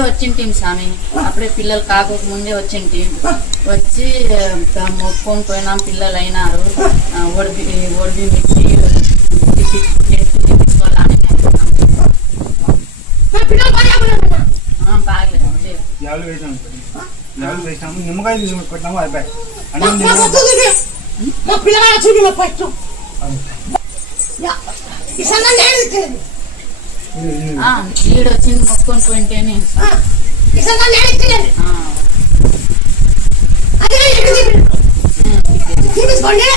వచ్చింటి స్వామి అప్పుడే పిల్లలు కాకోక ముందే వచ్చింటి వచ్చి మొక్కుకొని పోయినాం పిల్లలు అయినారు ఒడిబి మిక్కి తీసుకోవాలని నిమ్మకాయ కొట్టినాము అయిపోయి ఈడొచ్చింది మొక్కుకొని పోయింటేనే చూపించుకోండి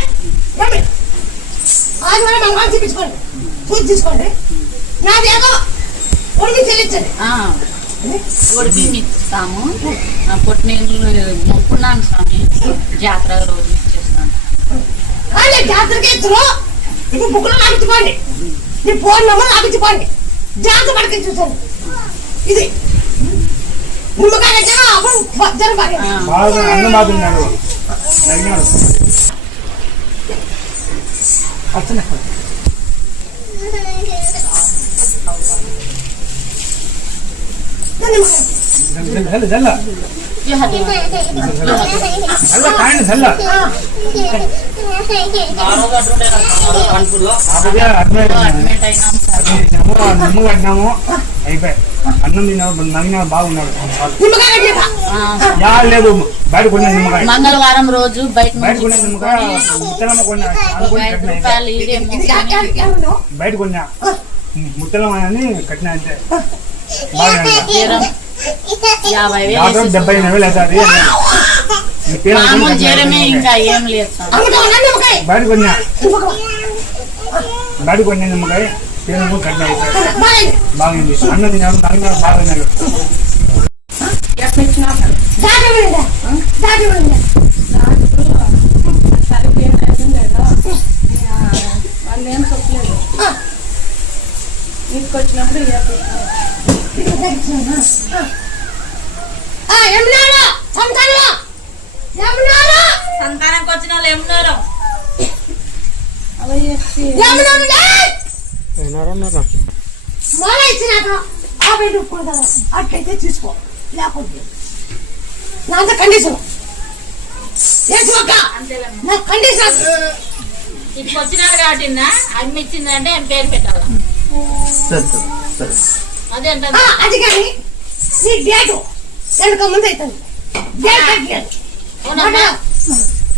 ఆదివారం మంగళవారం చూపించుకోండి పూజ తీసుకోండి నాదేదో ఒడికి చెల్లించండి ఒడిబి ఇస్తాము పొట్టినీళ్ళు మొక్కున్నాను స్వామి జాతర రోజు ఇచ్చేస్తాను జాతరకి ఇద్దరు ఇప్పుడు బుక్కులు లాగించుకోండి నీ ఫోన్ నెంబర్ లాగించుకోండి జాతర పడికి చూసాను ఇది నిమ్మకాయ జరపాలి కట్టినాము అయిపోయి అన్నం తిన్నాము నవ్వినా బాగున్నాడు లేదు బయట కొన్న నిమ్మకాయ మంగళవారం రోజు బయట కొన్న నిమ్మకాయ ముత్తలమ్మ కొన్నా బయట కొన్నా ముత్తలమ్మ అని కట్టినా అంటే బాగా 70,000 అవుతుంది ఇంకా ఏం లేదు బయట కొన్నా నిమ్మకాయ పేరు కట్టిన అయిపోయి బాగుంది అన్నం తిన్నాడు నవ్వినా బాగున్నాడు వాళ్ళు ఏం చెప్పలేదు తీసుకొచ్చినప్పుడు సంతానానికి వచ్చిన వాళ్ళు ఏమన్నారు మొల ఇచ్చినాక ఆ బిడ్డ ఒప్పుకుంటాను అట్లయితే తీసుకో లేకపోతే నా కండిషన్ నా కండిషన్ ఇటు వచ్చినారు కాబట్టి అమ్మి ఇచ్చిందంటే ఆయన పేరు పెట్టాలి అదే అది కానీ నీ డేటు వెనక ముందు అవుతుంది డేట్